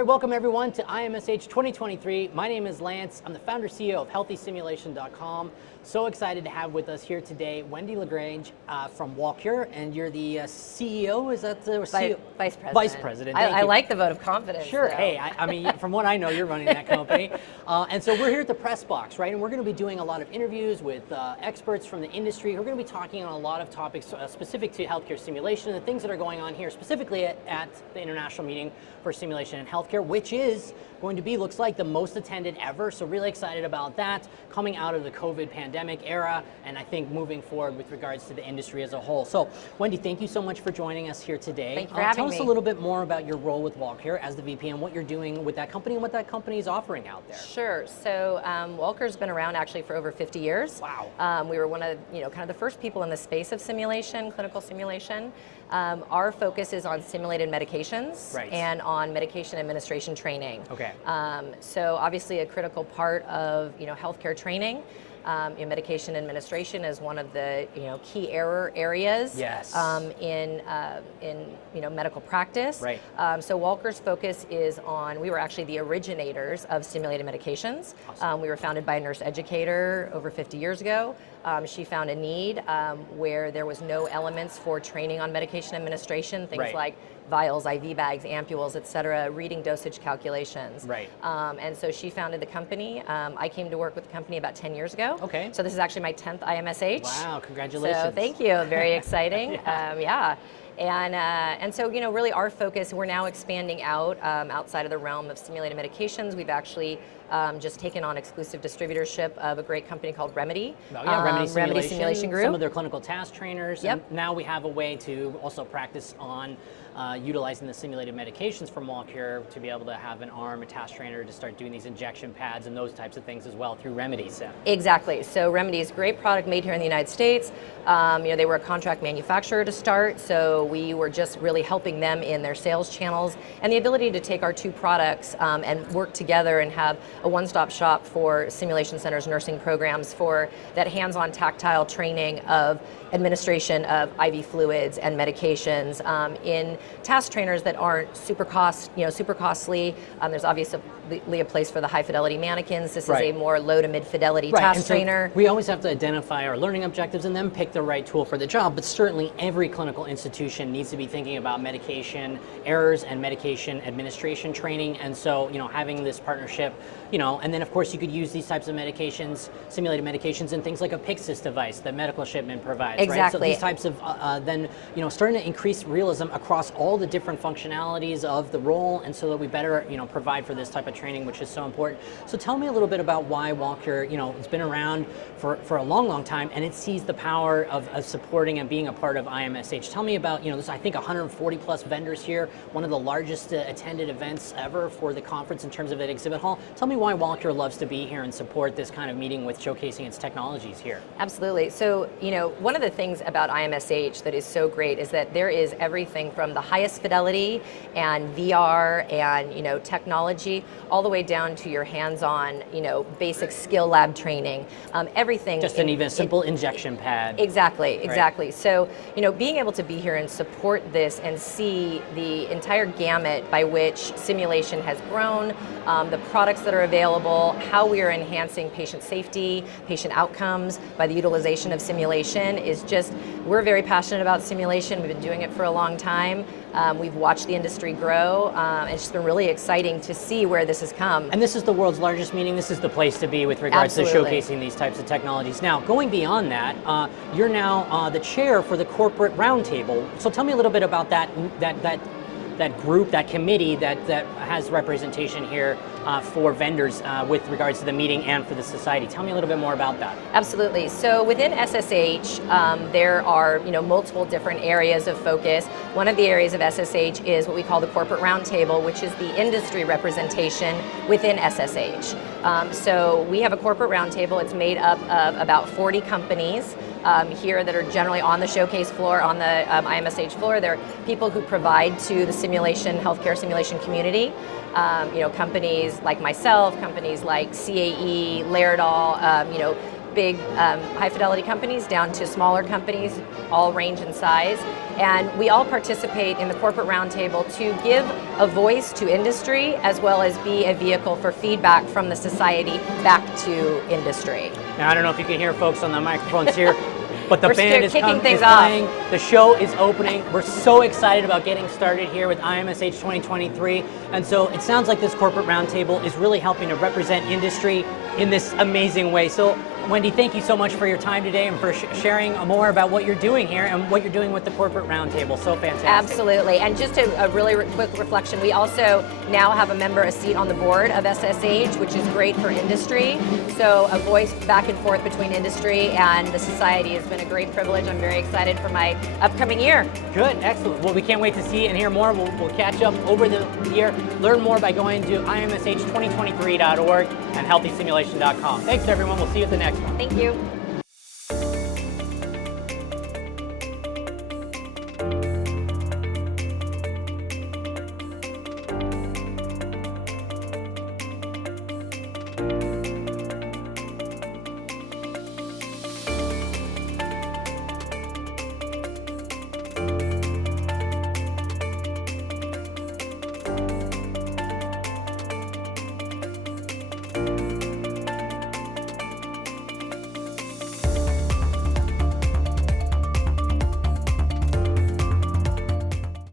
right, welcome everyone to IMSH 2023. My name is Lance. I'm the founder CEO of HealthySimulation.com. So excited to have with us here today Wendy LaGrange from Wallcur, and you're the CEO. Is that the CEO? Vice President. Vice President. I like the vote of confidence. Sure. Though. Hey, I mean, from what I know, you're running that company, and so we're here at the Press Box, right? And we're going to be doing a lot of interviews with experts from the industry. We're going to be talking on a lot of topics specific to healthcare simulation and the things that are going on here, specifically at the International Meeting for Simulation in Healthcare, which is going to be, looks like, the most attended ever. So really excited about that, coming out of the COVID pandemic era, and I think moving forward with regards to the industry as a whole. So Wendy, thank you so much for joining us here today. Thank you for having me. Tell us a little bit more about your role with Wallcur as the VP and what you're doing with that company and what that company is offering out there. Sure. So Wallcur's been around actually for over 50 years. Wow. We were one of, kind of the first people in the space of simulation, clinical simulation. Our focus is on simulated medications and on medication administration training. Okay. So obviously a critical part of healthcare training. Medication administration is one of the key error areas in medical practice. Right. So Wallcur's focus is on, we were actually the originators of simulated medications. Awesome. We were founded by a nurse educator over 50 years ago. She found a need where there was no elements for training on medication administration, things like vials, IV bags, ampules, et cetera, reading dosage calculations. Right. And so she founded the company. I came to work with the company about 10 years ago. Okay. So this is actually my 10th IMSH. Wow, congratulations. So thank you, very exciting. And so, really our focus, we're now expanding out outside of the realm of simulated medications. We've actually just taken on exclusive distributorship of a great company called Remedy. Oh, yeah, Remedy Simulation Group. Some of their clinical task trainers. Yep. And now we have a way to also practice on utilizing the simulated medications from Wallcur to be able to have an arm, a task trainer to start doing these injection pads and those types of things as well through Remedy. So. Exactly. So Remedy is a great product made here in the United States. They were a contract manufacturer to start, so we were just really helping them in their sales channels, and the ability to take our two products and work together and have a one-stop shop for simulation centers, nursing programs, for that hands-on tactile training of administration of IV fluids and medications in task trainers that aren't super costly. There's obviously a place for the high fidelity mannequins. This is a more low to mid fidelity task trainer. We always have to identify our learning objectives and then pick the right tool for the job, but certainly every clinical institution needs to be thinking about medication errors and medication administration training, and so having this partnership, and then of course you could use these types of medications, simulated medications, in things like a Pyxis device that Medical Shipment provides. Exactly. Right? So these types of then starting to increase realism across all the different functionalities of the role, and so that we better provide for this type of training, which is so important. So tell me a little bit about why Wallcur, it's been around for a long time, and it sees the power of supporting and being a part of IMSH. Tell me about, there's I think 140 plus vendors here, one of the largest attended events ever for the conference in terms of an exhibit hall. Tell me why Wallcur loves to be here and support this kind of meeting with showcasing its technologies here. Absolutely. So, one of the things about IMSH that is so great is that there is everything from the highest fidelity and VR and, technology, all the way down to your hands-on, basic skill lab training, everything. Just an even simple injection pad. Exactly. Right. So, being able to be here and support this and see the entire gamut by which simulation has grown, the products that are available, how we are enhancing patient safety, patient outcomes by the utilization of simulation is just, we're very passionate about simulation. We've been doing it for a long time. We've watched the industry grow, and it's just been really exciting to see where this has come. And this is the world's largest meeting. This is the place to be with regards to showcasing these types of technologies. Now, going beyond that, you're now the chair for the Corporate Roundtable. So tell me a little bit about that group, that committee that has representation here for vendors with regards to the meeting and for the society. Tell me a little bit more about that. Absolutely. So within SSH, there are multiple different areas of focus. One of the areas of SSH is what we call the Corporate Roundtable, which is the industry representation within SSH. So we have a Corporate Roundtable. It's made up of about 40 companies here that are generally on the showcase floor, on the IMSH floor. They're people who provide to the healthcare simulation community. Companies like myself, companies like CAE, Laerdal, big high fidelity companies down to smaller companies, all range in size. And we all participate in the corporate roundtable to give a voice to industry as well as be a vehicle for feedback from the society back to industry. Now, I don't know if you can hear folks on the microphones here, but the We're band is playing, the show is opening. We're so excited about getting started here with IMSH 2023. And so it sounds like this corporate roundtable is really helping to represent industry in this amazing way. So Wendy, thank you so much for your time today and for sharing more about what you're doing here and what you're doing with the corporate roundtable. So fantastic. Absolutely. And just a really quick reflection, we also now have a seat on the board of SSH, which is great for industry. So a voice back and forth between industry and the society has been a great privilege. I'm very excited for my upcoming year. Good, excellent. Well, we can't wait to see and hear more. We'll catch up over the year. Learn more by going to imsh2023.org and healthysimulation.com. Thanks, everyone. We'll see you at the next one. Thank you.